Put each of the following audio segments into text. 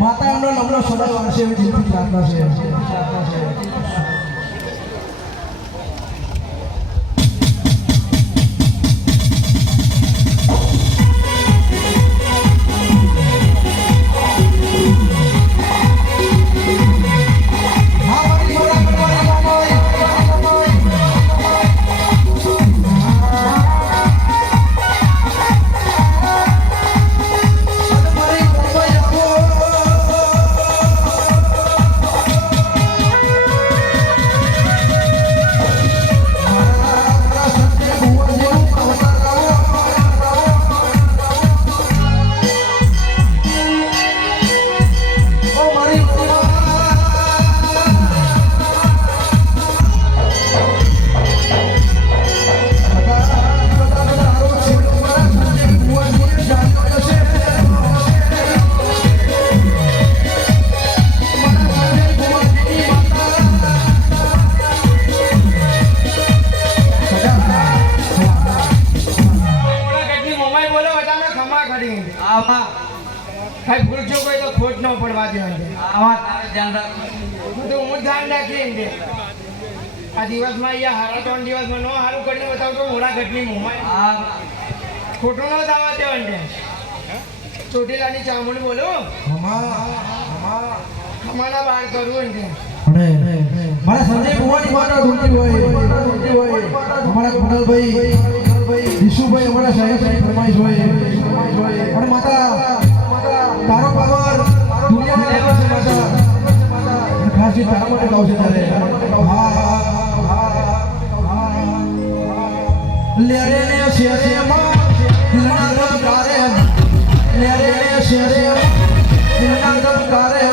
માતા એમનો નમનો સદા વારસે એવી દિલથી પ્રાર્થના છે. ભાઈ ભૂલજો કોઈ તો ખોટ ન પડવા દેવાની. આવા તારે ધ્યાન રાખ. બધું હું ધ્યાન રાખી એમ કે આ દિવસમાં અહીંયા હારા 3 દિવસમાં નો હારું કરીને બતાવતો મોડા ઘટની મોંમાં આ ખોટું ન થવા દેવાનું. ચોટીલાની ચામુંડ બોલો ખમાના બહાર કરવું ને મારા સંજય ભુવાની માતા ઢૂંઢી હોય અમારા કુણલભાઈ વિશુભાઈ અમારા સાહેબ ફરમાઈશ હોય અને માતા તારો પાવર દુનિયાને લેવા છે માતા ખાસ તારા માટે ગાવશે તારે લેરે ને શેરે માં લણા ગારે લેરે ને શેરે લણા ગારે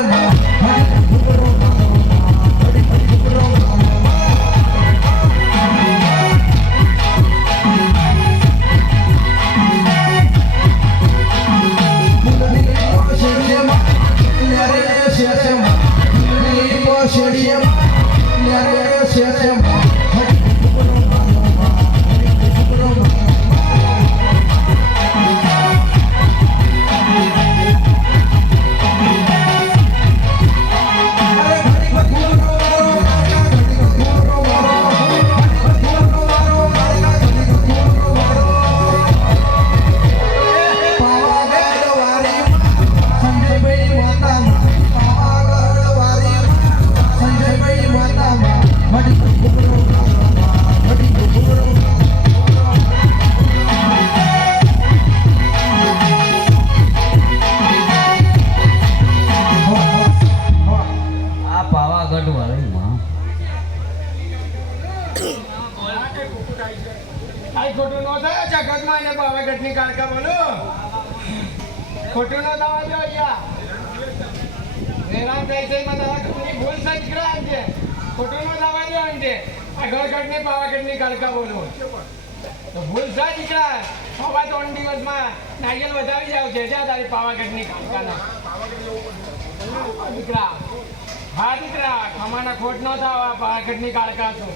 ખોટું ન થાય જગતમાં એને પાવાગઢની કાળકા બોલો ખોટું ન થવા દો અહીંયા હેરાન થઈ છે ભૂલ સંસ્કાર છે ખોટું ન થવા દો અંતે આ ગઢની પાવાગઢની કાળકા બોલો તો ભૂલ સા દીકરા હવા 3 દિવસમાં નારિયેલ વધાવી જાવ છે જ્યાં તારી પાવાગઢની કાળકાના દીકરા હા દીકરા ખમાના ખોટ ન થવા પાવાગઢની કાળકા છો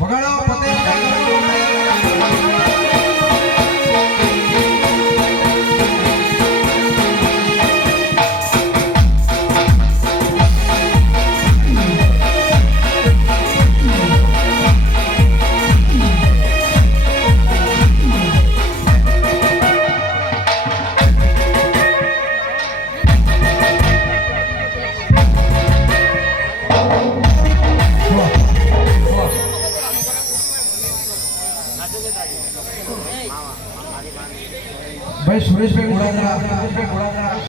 વગાડો પતે ભાઈ સુરેશભાઈ ગોળાદરા